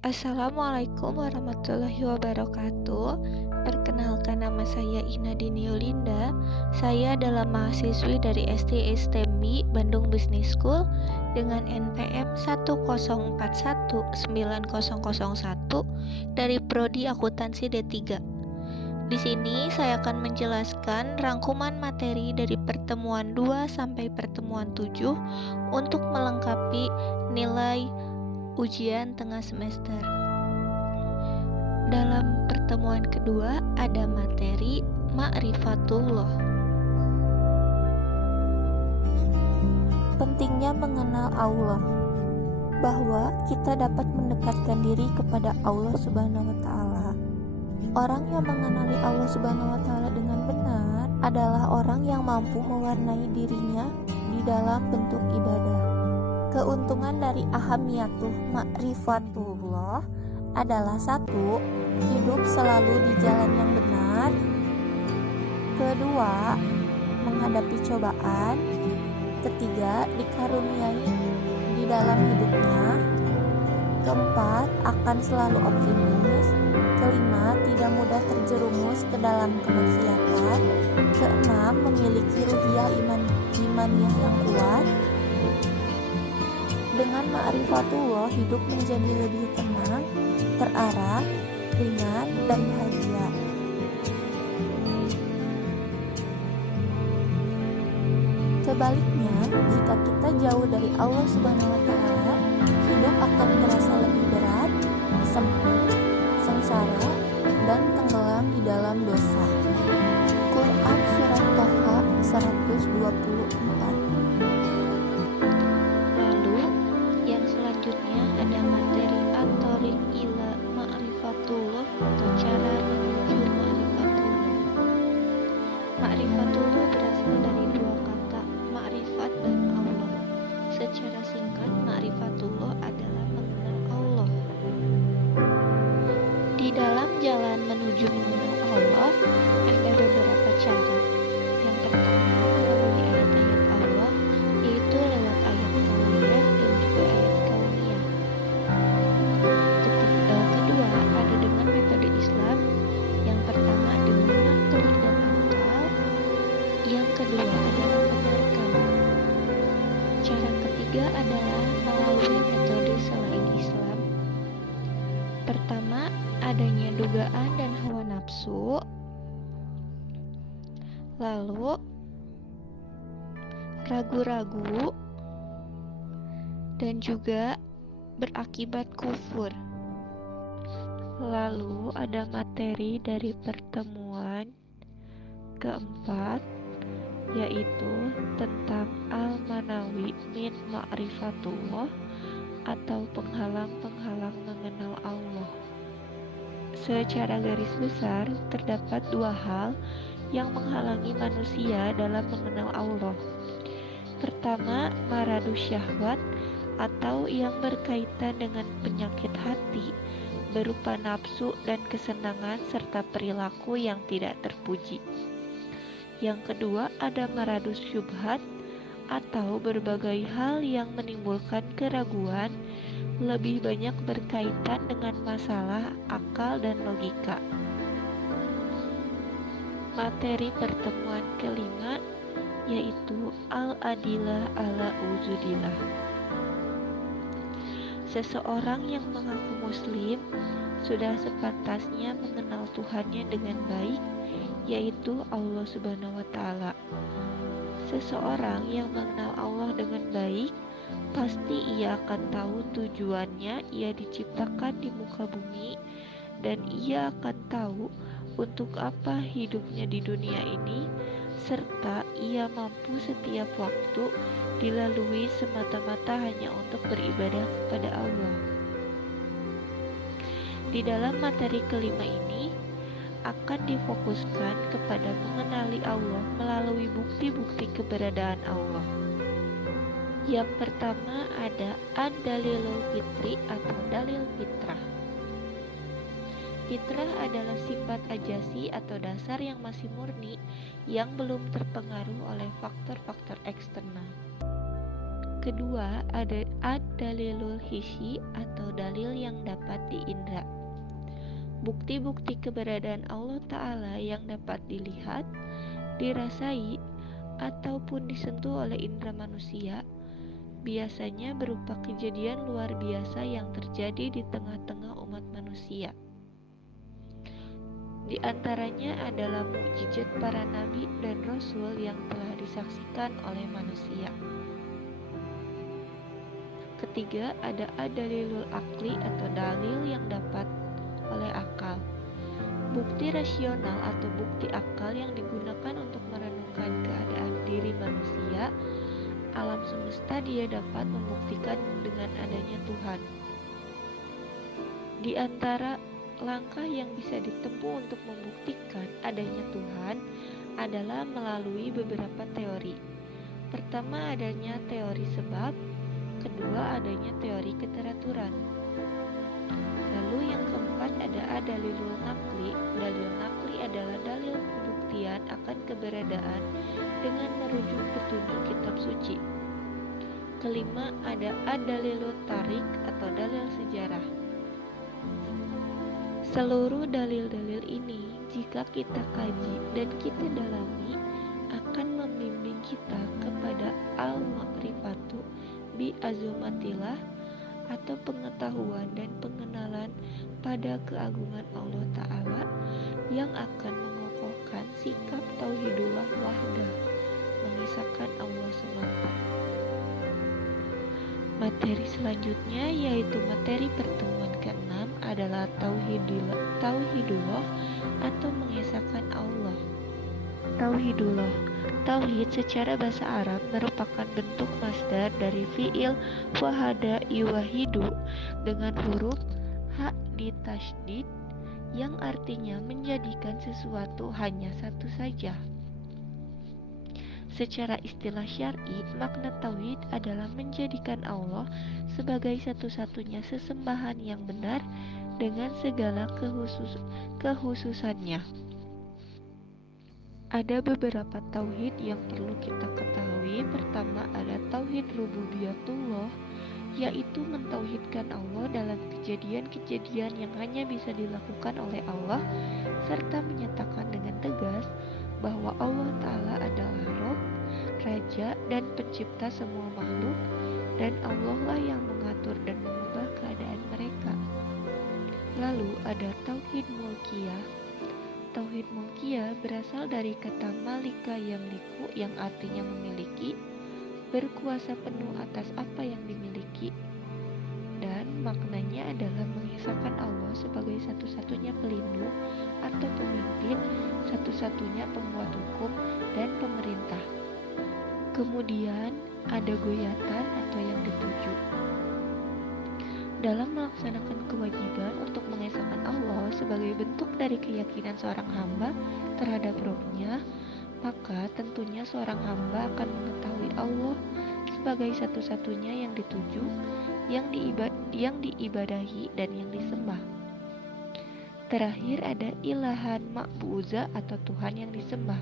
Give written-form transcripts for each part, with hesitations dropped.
Assalamualaikum warahmatullahi wabarakatuh. Perkenalkan, nama saya Ina Dini Yulinda. Saya adalah mahasiswi dari SD STMB Bandung Business School dengan NPM 104190001 dari Prodi Akuntansi D3. Di sini saya akan menjelaskan rangkuman materi dari pertemuan 2 sampai pertemuan 7 untuk melengkapi nilai ujian tengah semester. Dalam pertemuan kedua ada materi Ma'rifatullah. Pentingnya mengenal Allah, bahwa kita dapat mendekatkan diri kepada Allah Subhanahu wa Ta'ala. Orang yang mengenali Allah Subhanahu wa Ta'ala dengan benar adalah orang yang mampu mewarnai dirinya di dalam bentuk ibadah. Keuntungan dari ahamiyatuh ma'rifatullah adalah: 1. Hidup selalu di jalan yang benar. 2. Menghadapi cobaan. 3. Dikaruniai di dalam hidupnya. 4. Akan selalu optimis. 5. Tidak mudah terjerumus ke dalam kemaksiatan. 6. Memiliki ruhiyah imaniyah yang kuat. Dengan ma'rifatullah, hidup menjadi lebih tenang, terarah, ringan, dan bahagia. Sebaliknya, jika kita jauh dari Allah Subhanahu wa Ta'ala, hidup akan terasa lebih berat, sempit, sengsara, dan tenggelam di dalam dosa. Quran Surat Toha 124. Selanjutnya ada materi At-Thoriq ila Ma'rifatullah atau cara menuju Ma'rifatullah. Ma'rifatullah berasal dari dua kata, ma'rifat dan Allah. Secara singkat, Ma'rifatullah adalah mengenal Allah. Di dalam jalan menuju mengenal Allah ada beberapa cara. Yang pertama, melalui ayat-ayat Allah, yaitu lewat ayat kauniyah dan juga ayat kauniyah. Kedua, ada dengan metode Islam. Yang pertama dengan nakal dan akal. Yang kedua adalah menerkam. Cara ketiga adalah melalui metode selain Islam. Pertama, adanya dugaan dan hawa nafsu. Lalu ragu-ragu dan juga berakibat kufur. Lalu ada materi dari pertemuan keempat, yaitu tentang Al-Manawi min Ma'rifatullah atau penghalang-penghalang mengenal Allah. Secara garis besar, terdapat dua hal yang menghalangi manusia dalam mengenal Allah. Pertama, maradus syahwat atau yang berkaitan dengan penyakit hati berupa nafsu dan kesenangan serta perilaku yang tidak terpuji. Yang kedua, ada maradus syubhat atau berbagai hal yang menimbulkan keraguan, lebih banyak berkaitan dengan masalah akal dan logika. Materi pertemuan kelima yaitu al-adilah ala wujudillah. Seseorang yang mengaku muslim sudah sepantasnya mengenal Tuhannya dengan baik, yaitu Allah Subhanahu wa Ta'ala. Seseorang yang mengenal Allah dengan baik, pasti ia akan tahu tujuannya ia diciptakan di muka bumi, dan ia akan tahu untuk apa hidupnya di dunia ini, serta ia mampu setiap waktu dilalui semata-mata hanya untuk beribadah kepada Allah. Di dalam materi kelima ini akan difokuskan kepada mengenali Allah melalui bukti-bukti keberadaan Allah. Yang pertama ada ad-dalilul fitri atau dalil fitrah. Fitrah adalah sifat ajasi atau dasar yang masih murni, yang belum terpengaruh oleh faktor-faktor eksternal. Kedua, ada ad-dalilul hissi atau dalil yang dapat melalui indera. Bukti-bukti keberadaan Allah Ta'ala yang dapat dilihat, dirasai, ataupun disentuh oleh indera manusia biasanya berupa kejadian luar biasa yang terjadi di tengah-tengah umat manusia. Di antaranya adalah mukjizat para nabi dan rasul yang telah disaksikan oleh manusia. Ketiga, ada dalilul akli atau dalil yang dapat oleh akal. Bukti rasional atau bukti akal yang digunakan untuk merenungkan keadaan diri manusia, alam semesta, dia dapat membuktikan dengan adanya Tuhan. Di antara langkah yang bisa ditempuh untuk membuktikan adanya Tuhan adalah melalui beberapa teori. Pertama, adanya teori sebab. Kedua, adanya teori keteraturan. Lalu yang keempat ada dalilul nakli. Dalil nakli adalah dalil pembuktian akan keberadaan dengan merujuk petunjuk kitab suci. Kelima, ada dalilul tarik atau dalil sejarah. Seluruh dalil-dalil ini jika kita kaji dan kita dalami akan membimbing kita kepada al-makrifatu bi azumatillah atau pengetahuan dan pengenalan pada keagungan Allah Ta'ala yang akan mengokohkan sikap tauhidullah wahdah, mengisahkan Allah semata. Materi selanjutnya yaitu materi pertemuan ke-6 adalah tauhidullah atau mengisahkan Allah. Tauhidullah. Tauhid secara bahasa Arab merupakan bentuk masdar dari fi'il wahada yuwahidu dengan huruf ha ditasydid yang artinya menjadikan sesuatu hanya satu saja. Secara istilah syar'i, makna tauhid adalah menjadikan Allah sebagai satu-satunya sesembahan yang benar dengan segala kekhususannya. Ada beberapa tauhid yang perlu kita ketahui. Pertama, ada tauhid rububiyatullah, yaitu mentauhidkan Allah dalam kejadian-kejadian yang hanya bisa dilakukan oleh Allah, serta menyatakan dengan tegas bahwa Allah Ta'ala adalah Rabb, Raja, dan pencipta semua makhluk, dan Allah lah yang mengatur dan mengubah keadaan mereka. Lalu ada tauhid mulkiyah. Tauhid mulkiyah berasal dari kata malika yamliku yang artinya memiliki, berkuasa penuh atas apa yang dimiliki, dan maknanya adalah mengisahkan Allah sebagai satu-satunya pelindung atau pemimpin, satu-satunya pembuat hukum dan pemerintah. Kemudian ada goyatan atau yang dituju. Dalam melaksanakan kewajiban untuk mengesahkan Allah sebagai bentuk dari keyakinan seorang hamba terhadap Rabb-Nya, maka tentunya seorang hamba akan mengetahui Allah sebagai satu-satunya yang dituju, yang diibadahi dan yang disembah. Terakhir ada ilahan ma'buza atau Tuhan yang disembah.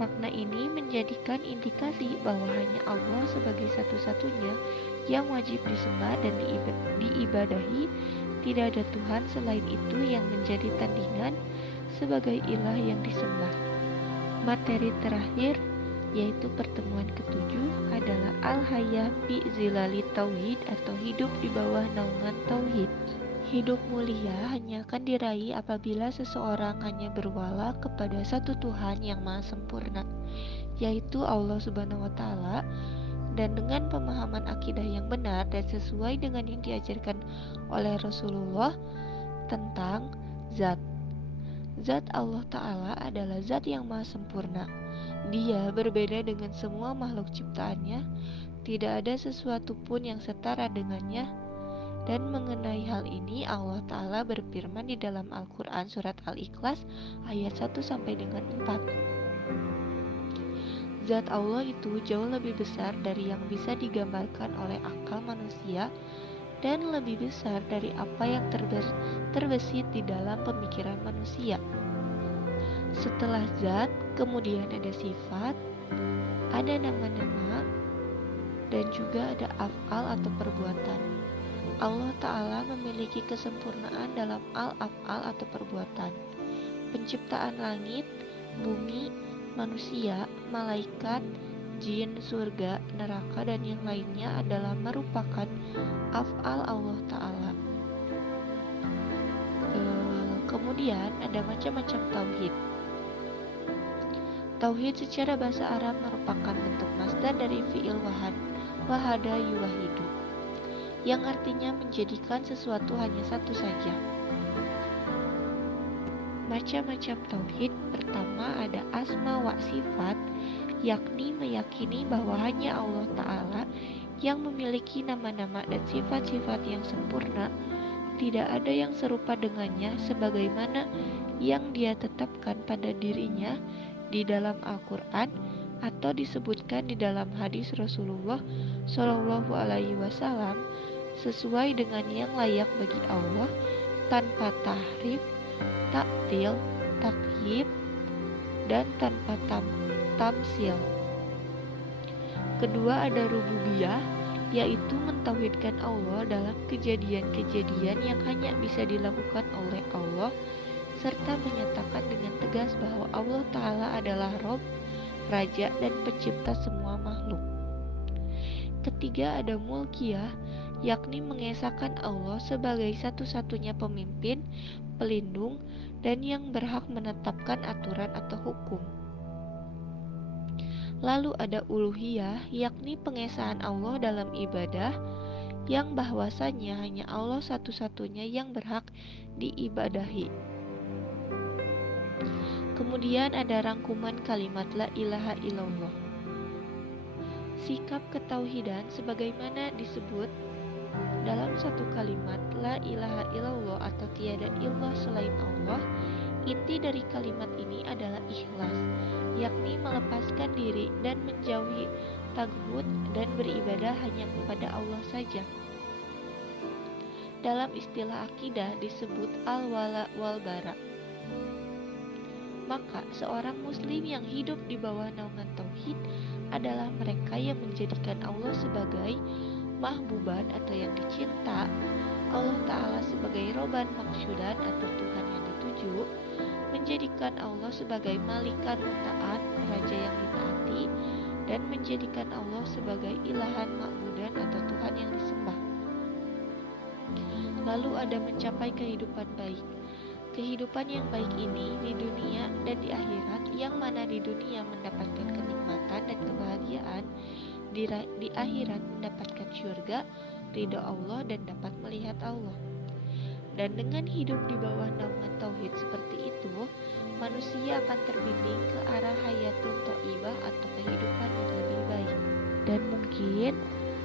Makna ini menjadikan indikasi bahwa hanya Allah sebagai satu-satunya yang wajib disembah dan diibadahi. Tidak ada Tuhan selain itu yang menjadi tandingan sebagai ilah yang disembah. Materi terakhir yaitu pertemuan ketujuh adalah al-hayah bi zilali tauhid atau hidup di bawah naungan tauhid. Hidup mulia hanya akan diraih apabila seseorang hanya berwala kepada satu Tuhan yang maha sempurna, yaitu Allah Subhanahu wa Ta'ala, dan dengan pemahaman akidah yang benar dan sesuai dengan yang diajarkan oleh Rasulullah tentang zat. Zat Allah Ta'ala adalah zat yang maha sempurna. Dia berbeda dengan semua makhluk ciptaannya, tidak ada sesuatu pun yang setara dengannya. Dan mengenai hal ini Allah Ta'ala berfirman di dalam Al-Quran surat Al-Ikhlas ayat 1 sampai dengan 4. Zat Allah itu jauh lebih besar dari yang bisa digambarkan oleh akal manusia dan lebih besar dari apa yang terbesit di dalam pemikiran manusia. Setelah zat, kemudian ada sifat, ada nama-nama, dan juga ada af'al atau perbuatan. Allah Ta'ala memiliki kesempurnaan dalam al-af'al atau perbuatan. Penciptaan langit, bumi, manusia, malaikat, jin, surga, neraka, dan yang lainnya adalah merupakan af'al Allah Ta'ala. Kemudian ada macam-macam tauhid. Tauhid secara bahasa Arab merupakan bentuk masdar dari fi'il wahada yuwahidu, yang artinya menjadikan sesuatu hanya satu saja. Macam-macam tauhid. Pertama ada asma wa sifat, yakni meyakini bahwa hanya Allah Ta'ala yang memiliki nama-nama dan sifat-sifat yang sempurna. Tidak ada yang serupa dengannya sebagaimana yang Dia tetapkan pada dirinya di dalam Al-Quran atau disebutkan di dalam hadis Rasulullah Shallallahu Alaihi Wasallam sesuai dengan yang layak bagi Allah, tanpa tahrif, taktil, takyif, dan tanpa tamsil. Kedua ada rububiyah, yaitu mentauhidkan Allah dalam kejadian-kejadian yang hanya bisa dilakukan oleh Allah, serta menyatakan dengan tegas bahwa Allah Ta'ala adalah Rabb, Raja, dan pencipta semua makhluk. Ketiga ada mulkiyah, yakni mengesahkan Allah sebagai satu-satunya pemimpin, pelindung, dan yang berhak menetapkan aturan atau hukum. Lalu ada uluhiyah, yakni pengesahan Allah dalam ibadah, yang bahwasanya hanya Allah satu-satunya yang berhak diibadahi. Kemudian ada rangkuman kalimat la ilaha illallah. Sikap ketauhidan sebagaimana disebut dalam satu kalimat la ilaha illallah atau tiada ilah selain Allah. Inti dari kalimat ini adalah ikhlas, yakni melepaskan diri dan menjauhi taghut dan beribadah hanya kepada Allah saja. Dalam istilah akidah disebut al-wala wal bara. Maka seorang muslim yang hidup di bawah naungan tauhid adalah mereka yang menjadikan Allah sebagai mahbuban atau yang dicinta, Allah Ta'ala sebagai roban maksyudan atau Tuhan yang dituju, menjadikan Allah sebagai malikan muta'at, raja yang ditaati, dan menjadikan Allah sebagai ilahan ma'budan atau Tuhan yang disembah. Lalu ada mencapai kehidupan baik. Kehidupan yang baik ini di dunia dan di akhirat, yang mana di dunia mendapatkan kenikmatan dan kebahagiaan, di akhirat mendapatkan syurga, ridho Allah, dan dapat melihat Allah. Dan dengan hidup di bawah naungan tauhid seperti itu, manusia akan terbimbing ke arah hayatun thayyibah atau kehidupan yang lebih baik. Dan mungkin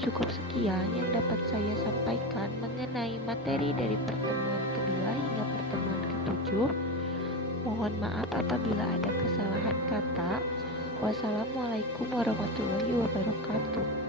cukup sekian yang dapat saya sampaikan mengenai materi dari pertemuan kedua hingga pertemuan ketujuh. Mohon maaf apabila ada kesalahan kata. Wassalamualaikum warahmatullahi wabarakatuh.